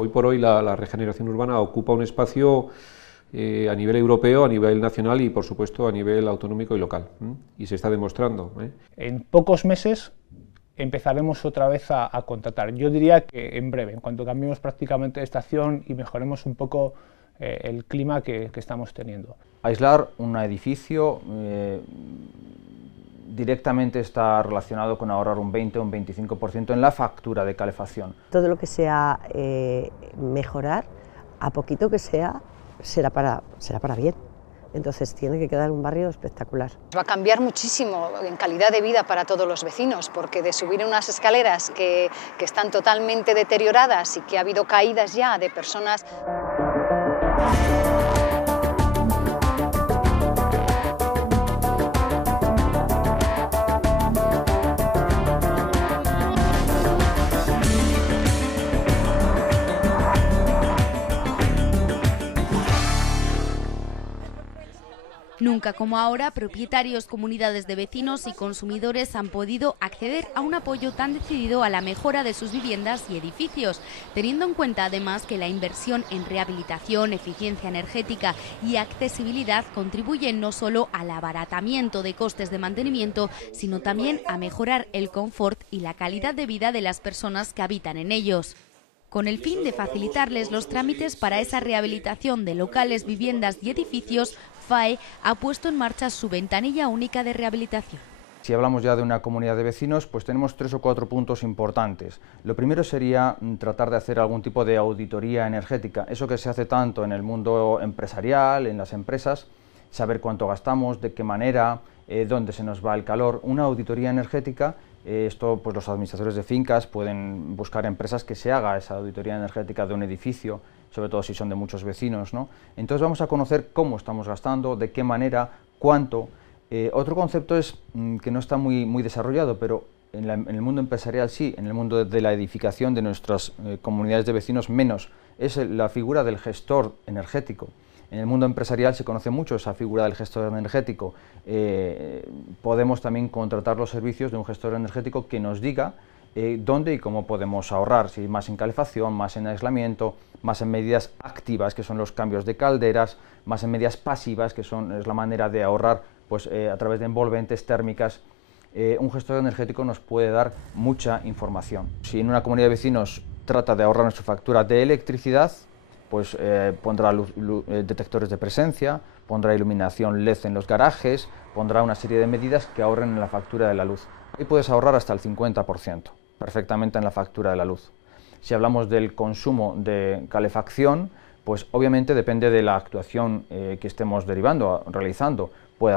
Hoy por hoy la regeneración urbana ocupa un espacio a nivel europeo, a nivel nacional y, por supuesto, a nivel autonómico y local. Y se está demostrando. En pocos meses empezaremos otra vez a contratar. Yo diría que en breve, en cuanto cambiemos prácticamente de estación y mejoremos un poco el clima que estamos teniendo. Aislar un edificio directamente está relacionado con ahorrar un 20 o un 25% en la factura de calefacción. Todo lo que sea mejorar, a poquito que sea, será para bien. Entonces tiene que quedar un barrio espectacular. Va a cambiar muchísimo en calidad de vida para todos los vecinos, porque de subir unas escaleras que están totalmente deterioradas y que ha habido caídas ya de personas. Nunca como ahora, propietarios, comunidades de vecinos y consumidores han podido acceder a un apoyo tan decidido a la mejora de sus viviendas y edificios, teniendo en cuenta además que la inversión en rehabilitación, eficiencia energética y accesibilidad contribuyen no solo al abaratamiento de costes de mantenimiento, sino también a mejorar el confort y la calidad de vida de las personas que habitan en ellos. Con el fin de facilitarles los trámites para esa rehabilitación de locales, viviendas y edificios, FAE ha puesto en marcha su ventanilla única de rehabilitación. Si hablamos ya de una comunidad de vecinos, pues tenemos 3 o 4 puntos importantes. Lo primero sería tratar de hacer algún tipo de auditoría energética, eso que se hace tanto en el mundo empresarial, en las empresas, saber cuánto gastamos, de qué manera, dónde se nos va el calor. Una auditoría energética, esto pues los administradores de fincas pueden buscar empresas que se haga esa auditoría energética de un edificio, sobre todo si son de muchos vecinos, ¿no? Entonces vamos a conocer cómo estamos gastando, de qué manera, cuánto. Otro concepto es que no está muy desarrollado, pero en el mundo empresarial sí, en el mundo de la edificación de nuestras comunidades de vecinos menos, es la figura del gestor energético. En el mundo empresarial se conoce mucho esa figura del gestor energético. Podemos también contratar los servicios de un gestor energético que nos diga dónde y cómo podemos ahorrar, si más en calefacción, más en aislamiento, más en medidas activas, que son los cambios de calderas, más en medidas pasivas, que es la manera de ahorrar pues, a través de envolventes térmicas. Un gestor energético nos puede dar mucha información. Si en una comunidad de vecinos trata de ahorrar nuestra factura de electricidad, pues pondrá detectores de presencia, pondrá iluminación LED en los garajes, pondrá una serie de medidas que ahorren en la factura de la luz. Ahí puedes ahorrar hasta el 50%, perfectamente en la factura de la luz. Si hablamos del consumo de calefacción, pues obviamente depende de la actuación que estemos realizando. Puede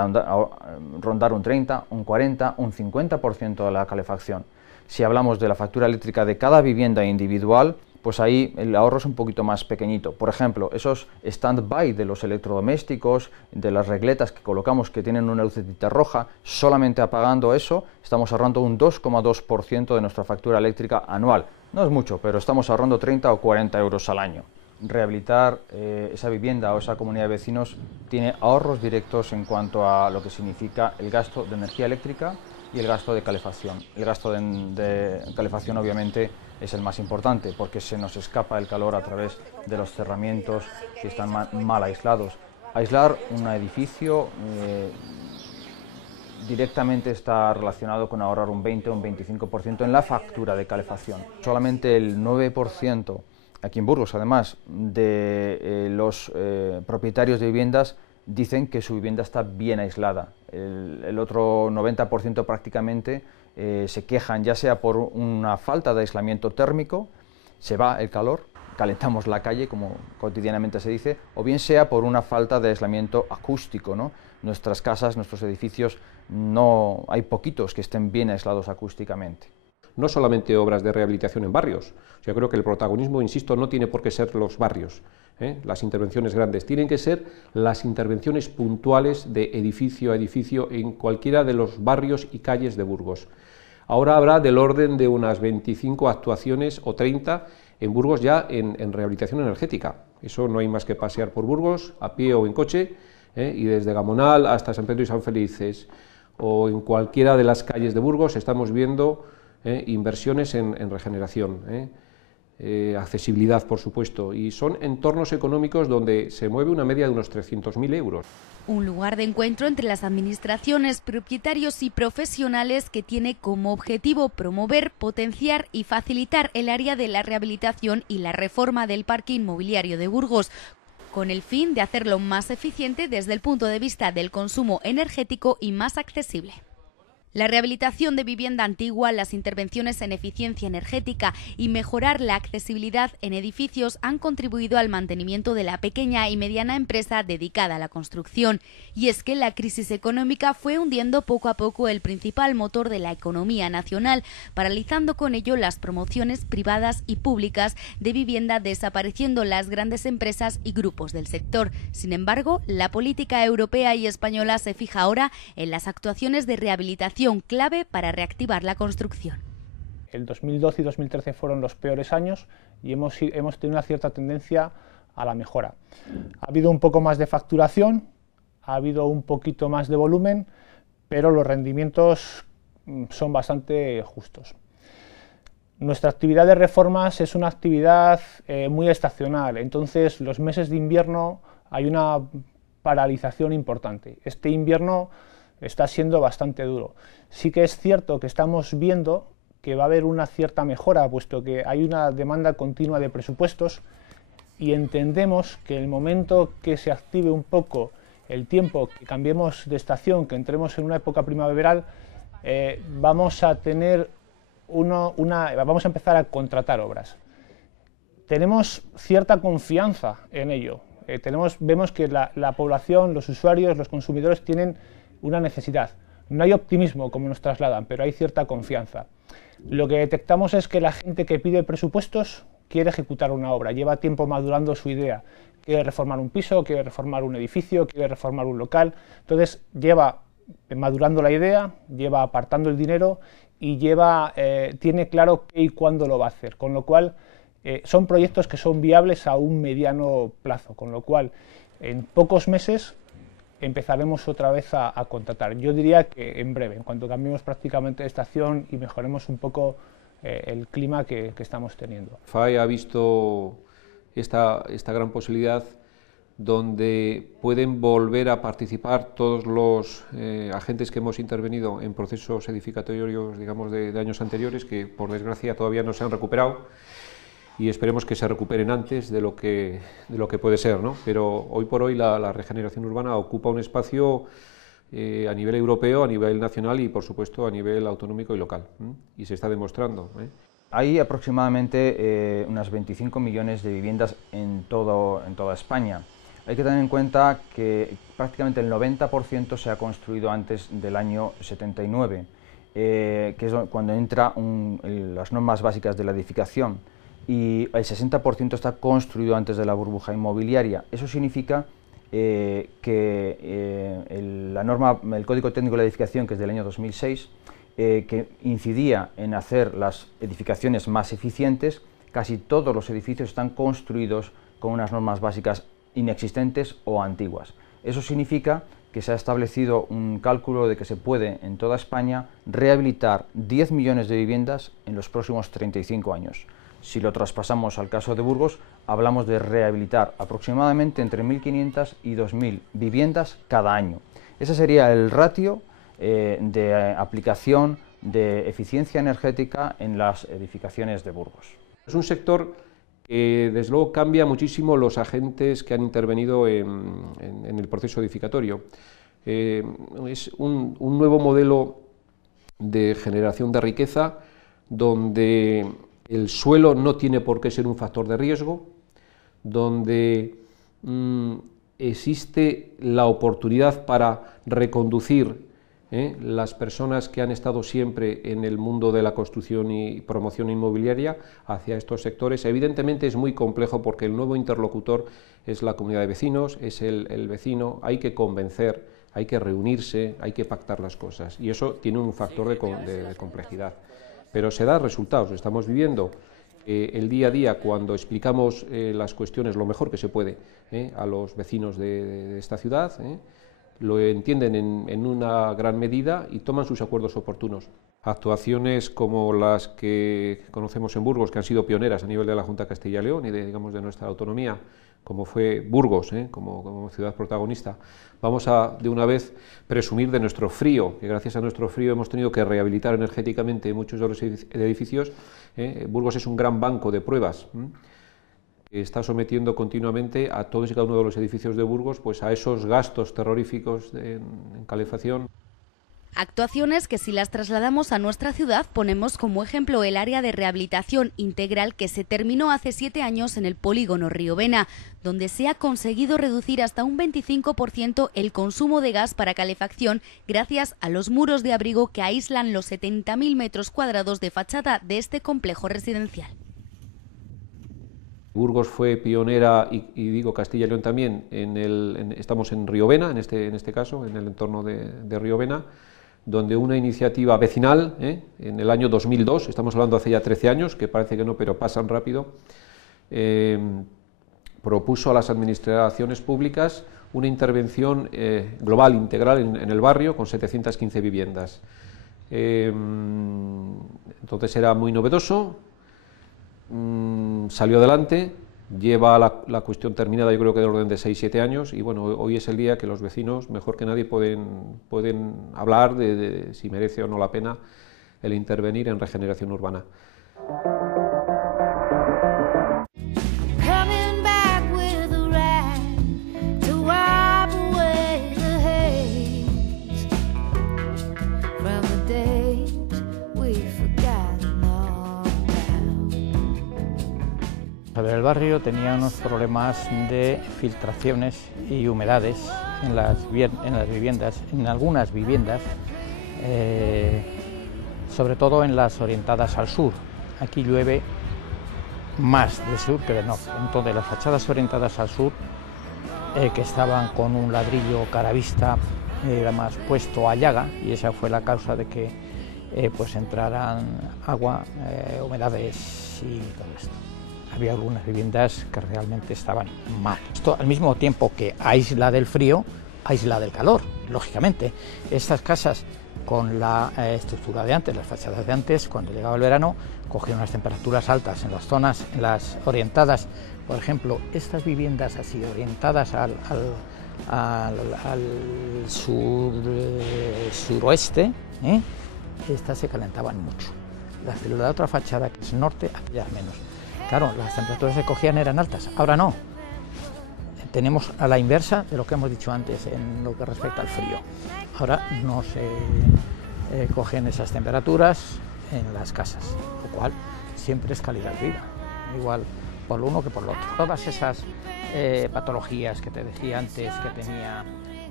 rondar un 30, un 40, un 50% de la calefacción. Si hablamos de la factura eléctrica de cada vivienda individual, pues ahí el ahorro es un poquito más pequeñito. Por ejemplo, esos stand-by de los electrodomésticos, de las regletas que colocamos que tienen una lucecita roja, solamente apagando eso estamos ahorrando un 2,2% de nuestra factura eléctrica anual. No es mucho, pero estamos ahorrando 30 o 40 euros al año. Rehabilitar esa vivienda o esa comunidad de vecinos tiene ahorros directos en cuanto a lo que significa el gasto de energía eléctrica y el gasto de calefacción. El gasto de calefacción obviamente es el más importante porque se nos escapa el calor a través de los cerramientos que están mal aislados. Aislar un edificio directamente está relacionado con ahorrar un 20 o un 25% en la factura de calefacción. Solamente el 9%, aquí en Burgos además, de los propietarios de viviendas dicen que su vivienda está bien aislada. El otro 90% prácticamente se quejan ya sea por una falta de aislamiento térmico, se va el calor, calentamos la calle como cotidianamente se dice, o bien sea por una falta de aislamiento acústico, ¿no? Nuestras casas, nuestros edificios, no hay poquitos que estén bien aislados acústicamente. No solamente obras de rehabilitación en barrios. Yo creo que el protagonismo, insisto, no tiene por qué ser los barrios, las intervenciones grandes, tienen que ser las intervenciones puntuales de edificio a edificio en cualquiera de los barrios y calles de Burgos. Ahora habrá del orden de unas 25 actuaciones o 30 en Burgos ya en rehabilitación energética. Eso no hay más que pasear por Burgos, a pie o en coche, y desde Gamonal hasta San Pedro y San Felices, o en cualquiera de las calles de Burgos estamos viendo inversiones en regeneración. accesibilidad, por supuesto, y son entornos económicos donde se mueve una media de unos 300.000 euros. Un lugar de encuentro entre las administraciones, propietarios y profesionales que tiene como objetivo promover, potenciar y facilitar el área de la rehabilitación y la reforma del parque inmobiliario de Burgos, con el fin de hacerlo más eficiente desde el punto de vista del consumo energético y más accesible. La rehabilitación de vivienda antigua, las intervenciones en eficiencia energética y mejorar la accesibilidad en edificios han contribuido al mantenimiento de la pequeña y mediana empresa dedicada a la construcción. Y es que la crisis económica fue hundiendo poco a poco el principal motor de la economía nacional, paralizando con ello las promociones privadas y públicas de vivienda, desapareciendo las grandes empresas y grupos del sector. Sin embargo, la política europea y española se fija ahora en las actuaciones de rehabilitación clave para reactivar la construcción. El 2012 y 2013 fueron los peores años y hemos tenido una cierta tendencia a la mejora. Ha habido un poco más de facturación, ha habido un poquito más de volumen, pero los rendimientos son bastante justos. Nuestra actividad de reformas es una actividad muy estacional, entonces los meses de invierno hay una paralización importante. Este invierno está siendo bastante duro. Sí que es cierto que estamos viendo que va a haber una cierta mejora, puesto que hay una demanda continua de presupuestos y entendemos que el momento que se active un poco el tiempo, que cambiemos de estación, que entremos en una época primaveral, vamos a tener vamos a empezar a contratar obras. Tenemos cierta confianza en ello. Vemos que la población, los usuarios, los consumidores tienen una necesidad. No hay optimismo como nos trasladan, pero hay cierta confianza. Lo que detectamos es que la gente que pide presupuestos quiere ejecutar una obra, lleva tiempo madurando su idea, quiere reformar un piso, quiere reformar un edificio, quiere reformar un local, entonces lleva madurando la idea, lleva apartando el dinero y tiene claro qué y cuándo lo va a hacer, con lo cual son proyectos que son viables a un mediano plazo, con lo cual en pocos meses empezaremos otra vez a contratar. Yo diría que en breve, en cuanto cambiemos prácticamente de estación y mejoremos un poco el clima que estamos teniendo. FAE ha visto esta gran posibilidad donde pueden volver a participar todos los agentes que hemos intervenido en procesos edificatorios, digamos, de años anteriores, que por desgracia todavía no se han recuperado, y esperemos que se recuperen antes de lo que puede ser, ¿no? Pero hoy por hoy la regeneración urbana ocupa un espacio a nivel europeo, a nivel nacional y, por supuesto, a nivel autonómico y local, y se está demostrando. Hay aproximadamente unas 25 millones de viviendas en toda España. Hay que tener en cuenta que prácticamente el 90% se ha construido antes del año 79, que es cuando entran las normas básicas de la edificación, y el 60% está construido antes de la burbuja inmobiliaria. Eso significa que el Código Técnico de la Edificación, que es del año 2006, que incidía en hacer las edificaciones más eficientes, casi todos los edificios están construidos con unas normas básicas inexistentes o antiguas. Eso significa que se ha establecido un cálculo de que se puede en toda España rehabilitar 10 millones de viviendas en los próximos 35 años. Si lo traspasamos al caso de Burgos, hablamos de rehabilitar aproximadamente entre 1.500 y 2.000 viviendas cada año. Ese sería el ratio de aplicación de eficiencia energética en las edificaciones de Burgos. Es un sector que, desde luego, cambia muchísimo los agentes que han intervenido en el proceso edificatorio. Es un nuevo modelo de generación de riqueza donde el suelo no tiene por qué ser un factor de riesgo, donde existe la oportunidad para reconducir las personas que han estado siempre en el mundo de la construcción y promoción inmobiliaria hacia estos sectores. Evidentemente es muy complejo porque el nuevo interlocutor es la comunidad de vecinos, es el vecino, hay que convencer, hay que reunirse, hay que pactar las cosas, y eso tiene un factor de complejidad. Pero se da resultados. Estamos viviendo el día a día cuando explicamos las cuestiones lo mejor que se puede a los vecinos de esta ciudad, lo entienden en una gran medida y toman sus acuerdos oportunos. Actuaciones como las que conocemos en Burgos, que han sido pioneras a nivel de la Junta de Castilla y León y de nuestra autonomía, como fue Burgos, como ciudad protagonista. Vamos a, de una vez, presumir de nuestro frío, que gracias a nuestro frío hemos tenido que rehabilitar energéticamente muchos de los edificios. Burgos es un gran banco de pruebas, que está sometiendo continuamente a todos y cada uno de los edificios de Burgos pues, a esos gastos terroríficos en calefacción. Actuaciones que, si las trasladamos a nuestra ciudad, ponemos como ejemplo el área de rehabilitación integral que se terminó hace 7 años en el polígono Riovena, donde se ha conseguido reducir hasta un 25% el consumo de gas para calefacción gracias a los muros de abrigo que aíslan los 70.000 metros cuadrados de fachada de este complejo residencial. Burgos fue pionera, y digo Castilla y León también, estamos en Riovena, en este caso, en el entorno de Riovena, donde una iniciativa vecinal, en el año 2002, estamos hablando hace ya 13 años, que parece que no, pero pasan rápido, propuso a las administraciones públicas una intervención global, integral en el barrio, con 715 viviendas. Entonces era muy novedoso, salió adelante, lleva la cuestión terminada, yo creo que del orden de 6-7 años, y bueno, hoy es el día que los vecinos, mejor que nadie, pueden hablar de si merece o no la pena el intervenir en regeneración urbana. El barrio tenía unos problemas de filtraciones y humedades en las viviendas, en algunas viviendas, sobre todo en las orientadas al sur. Aquí llueve más del sur que del norte. Entonces las fachadas orientadas al sur, que estaban con un ladrillo caravista, además puesto a llaga, y esa fue la causa de que pues entraran agua, humedades y todo esto. Había algunas viviendas que realmente estaban mal. Esto, al mismo tiempo que aísla del frío, aísla del calor, lógicamente. Estas casas, con la estructura de antes, las fachadas de antes, cuando llegaba el verano, cogían unas temperaturas altas en las zonas, en las orientadas. Por ejemplo, estas viviendas así, orientadas al suroeste, estas se calentaban mucho. Las de la otra fachada, que es norte, aquellas menos. Claro, las temperaturas que cogían eran altas, ahora no. Tenemos a la inversa de lo que hemos dicho antes en lo que respecta al frío. Ahora no se cogen esas temperaturas en las casas, lo cual siempre es calidad de vida, igual por lo uno que por lo otro. Todas esas patologías que te decía antes que tenía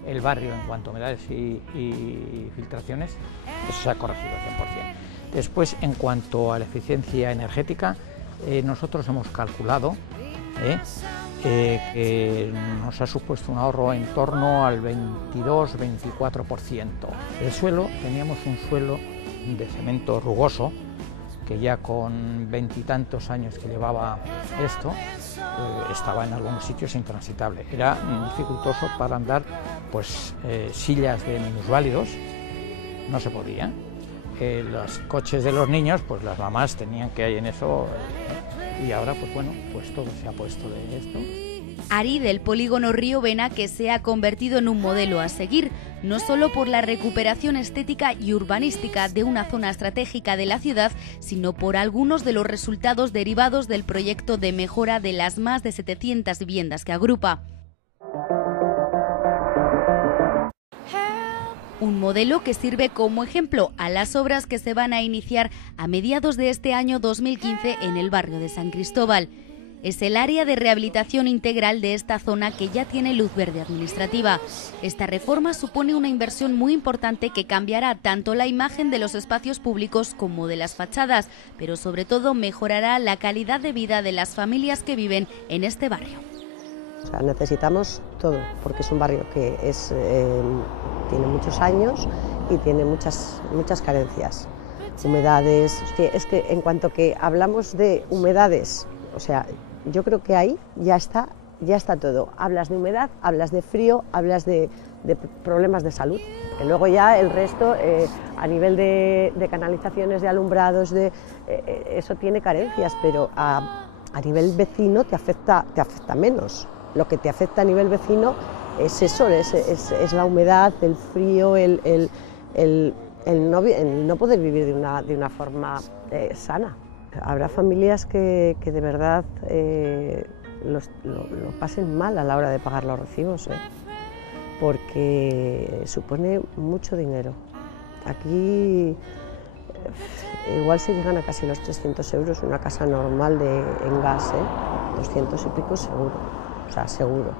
el barrio en cuanto a humedades y filtraciones, eso se ha corregido al 100%. Después, en cuanto a la eficiencia energética, nosotros hemos calculado que nos ha supuesto un ahorro en torno al 22-24%. El suelo, teníamos un suelo de cemento rugoso, que ya con 20 y tantos años que llevaba esto, estaba en algunos sitios intransitable. Era dificultoso para andar, pues sillas de minusválidos, no se podía. Los coches de los niños, pues las mamás tenían que ir en eso, y ahora pues bueno, pues todo se ha puesto de esto. ARI del polígono Riovena, que se ha convertido en un modelo a seguir, no solo por la recuperación estética y urbanística de una zona estratégica de la ciudad, sino por algunos de los resultados derivados del proyecto de mejora de las más de 700 viviendas que agrupa. Un modelo que sirve como ejemplo a las obras que se van a iniciar a mediados de este año 2015 en el barrio de San Cristóbal. Es el área de rehabilitación integral de esta zona que ya tiene luz verde administrativa. Esta reforma supone una inversión muy importante que cambiará tanto la imagen de los espacios públicos como de las fachadas, pero sobre todo mejorará la calidad de vida de las familias que viven en este barrio. O sea, necesitamos todo, porque es un barrio que tiene muchos años y tiene muchas carencias. Humedades, es que en cuanto que hablamos de humedades, o sea, yo creo que ahí ya está ya está todo. Hablas de humedad, hablas de frío, hablas de problemas de salud. Que luego ya el resto, a nivel de canalizaciones, de alumbrados, eso tiene carencias, pero a nivel vecino te afecta menos. Lo que te afecta a nivel vecino es eso, es la humedad, el frío, el no poder vivir de una forma sana. Habrá familias que de verdad lo pasen mal a la hora de pagar los recibos, porque supone mucho dinero. Aquí igual se llegan a casi los 300 euros una casa normal en gas, 200 y pico seguro, o sea, seguro.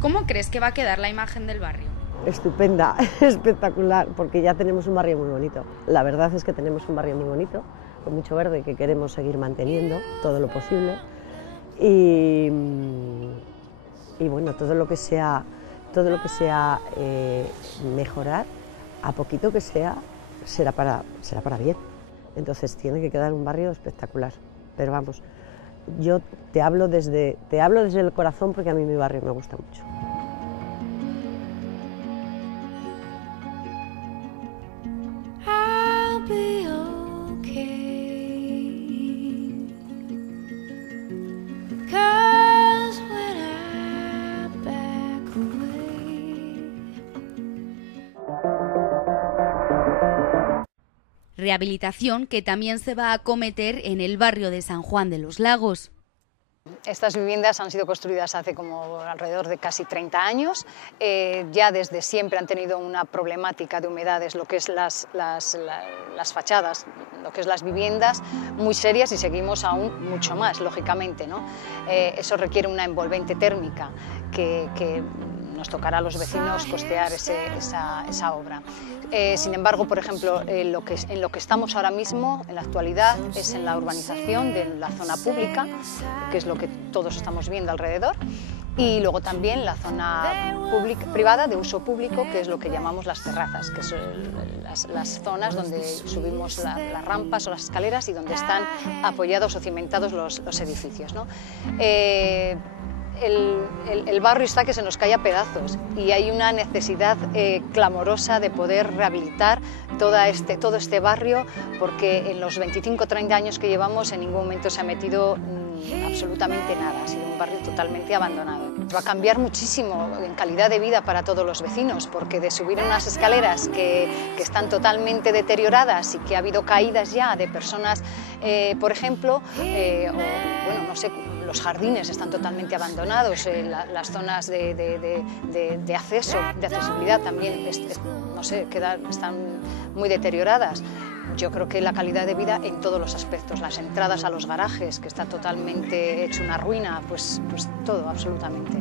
¿Cómo crees que va a quedar la imagen del barrio? Estupenda, espectacular, porque ya tenemos un barrio muy bonito. La verdad es que tenemos un barrio muy bonito, con mucho verde, que queremos seguir manteniendo todo lo posible. Y bueno, todo lo que sea mejorar, a poquito que sea, será para bien. Entonces tiene que quedar un barrio espectacular. Pero vamos, yo te hablo desde el corazón, porque a mí mi barrio me gusta mucho. Rehabilitación que también se va a acometer en el barrio de San Juan de los Lagos. Estas viviendas han sido construidas hace como alrededor de casi 30 años. Ya desde siempre han tenido una problemática de humedades, lo que es las fachadas, lo que es las viviendas, muy serias, y seguimos aún mucho más, lógicamente, ¿no? Eso requiere una envolvente térmica que nos tocará a los vecinos costear esa obra. Sin embargo, por ejemplo, en lo que estamos ahora mismo, en la actualidad, es en la urbanización de la zona pública, que es lo que todos estamos viendo alrededor, y luego también la zona privada de uso público, que es lo que llamamos las terrazas, que son las zonas donde subimos las rampas o las escaleras y donde están apoyados o cimentados los edificios, ¿no? El barrio está que se nos cae a pedazos, y hay una necesidad clamorosa de poder rehabilitar todo este barrio, porque en los 25 o 30 años que llevamos en ningún momento se ha metido absolutamente nada, ha sido un barrio totalmente abandonado. Va a cambiar muchísimo en calidad de vida para todos los vecinos, porque de subir unas escaleras que están totalmente deterioradas y que ha habido caídas ya de personas, por ejemplo, bueno, no sé, los jardines están totalmente abandonados, las zonas de acceso, de accesibilidad también, no sé, están muy deterioradas. Yo creo que la calidad de vida en todos los aspectos, las entradas a los garajes, que está totalmente hecho una ruina, pues todo, absolutamente.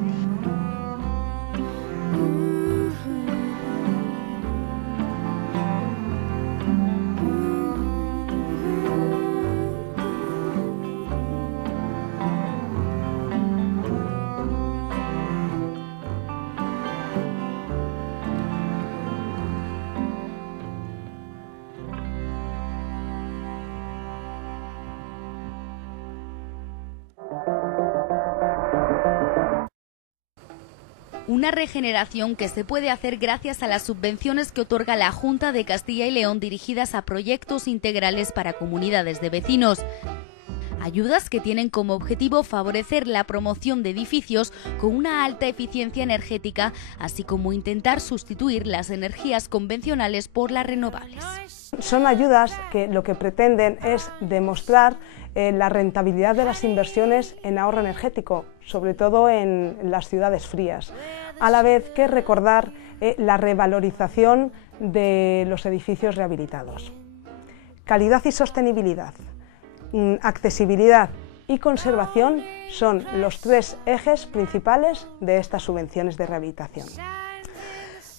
Una regeneración que se puede hacer gracias a las subvenciones que otorga la Junta de Castilla y León dirigidas a proyectos integrales para comunidades de vecinos. Ayudas que tienen como objetivo favorecer la promoción de edificios con una alta eficiencia energética, así como intentar sustituir las energías convencionales por las renovables. Son ayudas que lo que pretenden es demostrar la rentabilidad de las inversiones en ahorro energético, sobre todo en las ciudades frías, a la vez que recordar la revalorización de los edificios rehabilitados. Calidad y sostenibilidad, accesibilidad y conservación son los tres ejes principales de estas subvenciones de rehabilitación.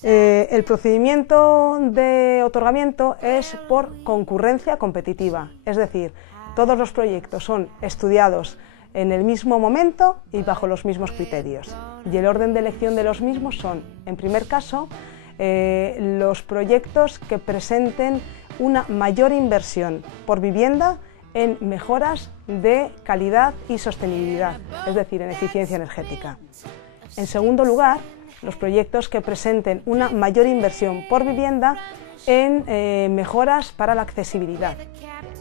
El procedimiento de otorgamiento es por concurrencia competitiva, es decir, todos los proyectos son estudiados en el mismo momento y bajo los mismos criterios. Y el orden de elección de los mismos son, en primer caso, los proyectos que presenten una mayor inversión por vivienda en mejoras de calidad y sostenibilidad, es decir, en eficiencia energética. En segundo lugar, los proyectos que presenten una mayor inversión por vivienda en mejoras para la accesibilidad.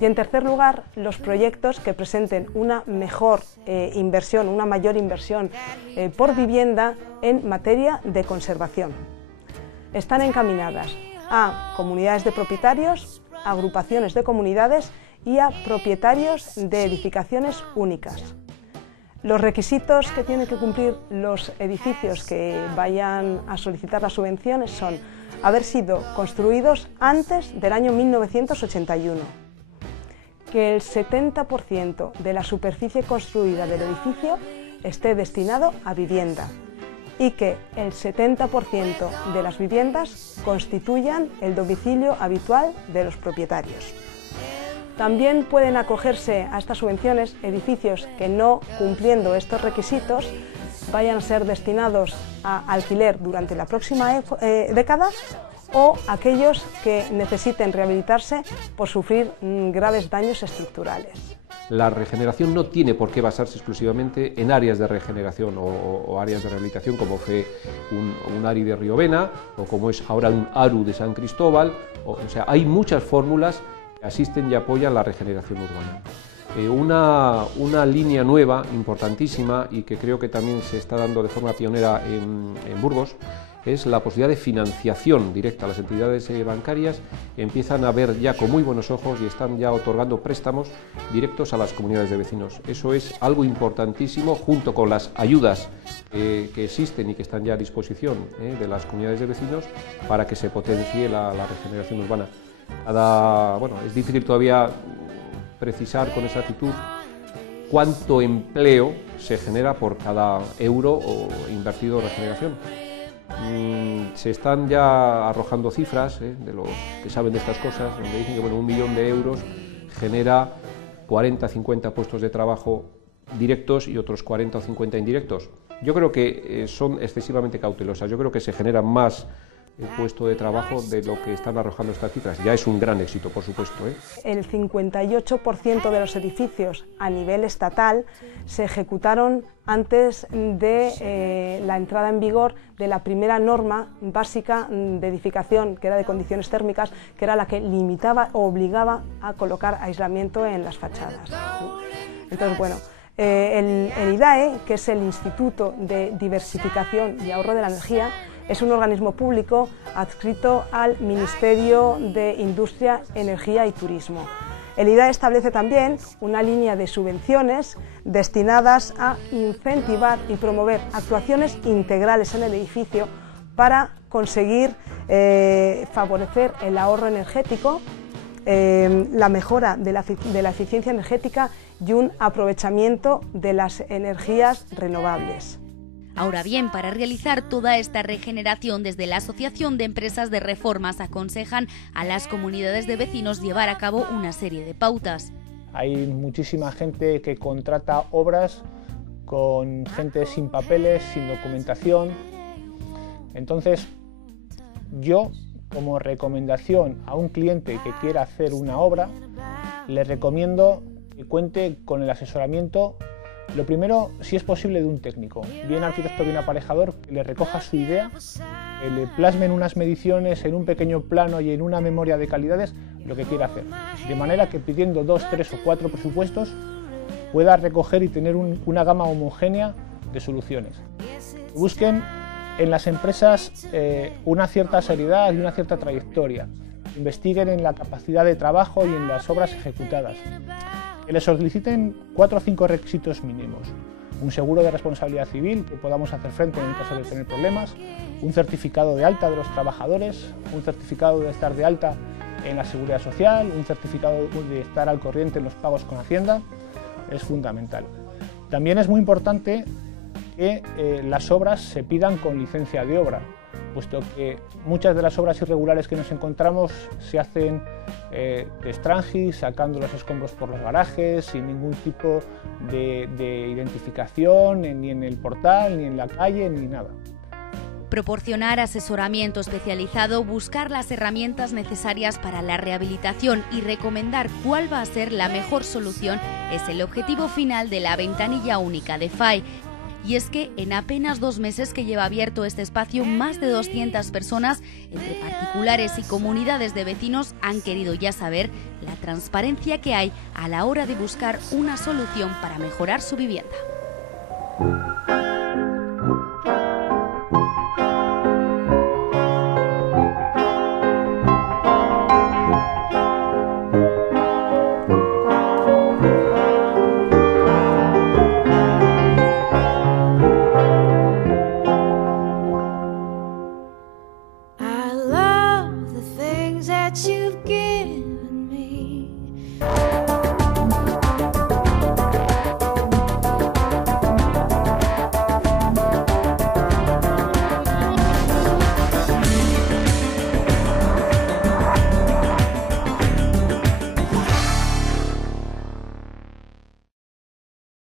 Y en tercer lugar, los proyectos que presenten una mayor inversión por vivienda en materia de conservación. Están encaminadas a comunidades de propietarios, agrupaciones de comunidades y a propietarios de edificaciones únicas. Los requisitos que tienen que cumplir los edificios que vayan a solicitar las subvenciones son haber sido construidos antes del año 1981, que el 70% de la superficie construida del edificio esté destinado a vivienda y que el 70% de las viviendas constituyan el domicilio habitual de los propietarios. También pueden acogerse a estas subvenciones edificios que, no cumpliendo estos requisitos, vayan a ser destinados a alquiler durante la próxima década, o aquellos que necesiten rehabilitarse por sufrir graves daños estructurales. La regeneración no tiene por qué basarse exclusivamente en áreas de regeneración o áreas de rehabilitación, como fue un ARI de Riovena o como es ahora un ARU de San Cristóbal. O sea, hay muchas fórmulas que asisten y apoyan la regeneración urbana. Una línea nueva, importantísima, y que creo que también se está dando de forma pionera en Burgos, es la posibilidad de financiación directa. Las entidades bancarias empiezan a ver ya con muy buenos ojos y están ya otorgando préstamos directos a las comunidades de vecinos. Eso es algo importantísimo, junto con las ayudas que existen y que están ya a disposición de las comunidades de vecinos, para que se potencie la regeneración urbana. Es difícil todavía precisar con exactitud cuánto empleo se genera por cada euro invertido en regeneración. Se están ya arrojando cifras de los que saben de estas cosas, donde dicen que 1 millón de euros genera 40-50 puestos de trabajo directos y otros 40 o 50 indirectos. Yo creo que son excesivamente cautelosas. Yo creo que se genera más puesto de trabajo de lo que están arrojando estas cifras. Ya es un gran éxito, por supuesto. El 58% de los edificios a nivel estatal se ejecutaron antes de la entrada en vigor de la primera norma básica de edificación, que era de condiciones térmicas, que era la que limitaba o obligaba a colocar aislamiento en las fachadas. Entonces, bueno, el IDAE, que es el Instituto de Diversificación y Ahorro de la Energía, es un organismo público adscrito al Ministerio de Industria, Energía y Turismo. El IDAE establece también una línea de subvenciones destinadas a incentivar y promover actuaciones integrales en el edificio para conseguir favorecer el ahorro energético, la mejora de la eficiencia energética y un aprovechamiento de las energías renovables. Ahora bien, para realizar toda esta regeneración, desde la Asociación de Empresas de Reformas aconsejan a las comunidades de vecinos llevar a cabo una serie de pautas. Hay muchísima gente que contrata obras con gente sin papeles, sin documentación. Entonces, yo, como recomendación a un cliente que quiera hacer una obra, le recomiendo que cuente con el asesoramiento. Lo primero, si es posible, de un técnico, bien arquitecto, bien aparejador, que le recoja su idea, que le plasmen unas mediciones en un pequeño plano y en una memoria de calidades lo que quiera hacer, de manera que pidiendo 2, 3 o 4 presupuestos pueda recoger y tener una gama homogénea de soluciones. Busquen en las empresas una cierta seriedad y una cierta trayectoria, investiguen en la capacidad de trabajo y en las obras ejecutadas. Que les soliciten 4 o 5 requisitos mínimos: un seguro de responsabilidad civil, que podamos hacer frente en el caso de tener problemas, un certificado de alta de los trabajadores, un certificado de estar de alta en la seguridad social, un certificado de estar al corriente en los pagos con Hacienda. Es fundamental. También es muy importante que las obras se pidan con licencia de obra, puesto que muchas de las obras irregulares que nos encontramos se hacen de extranjis, sacando los escombros por los garajes, sin ningún tipo de identificación, ni en el portal, ni en la calle, ni nada. Proporcionar asesoramiento especializado, buscar las herramientas necesarias para la rehabilitación y recomendar cuál va a ser la mejor solución es el objetivo final de la ventanilla única de FAI. Y es que en apenas 2 meses que lleva abierto este espacio, más de 200 personas, entre particulares y comunidades de vecinos, han querido ya saber la transparencia que hay a la hora de buscar una solución para mejorar su vivienda. I love the things that you've given.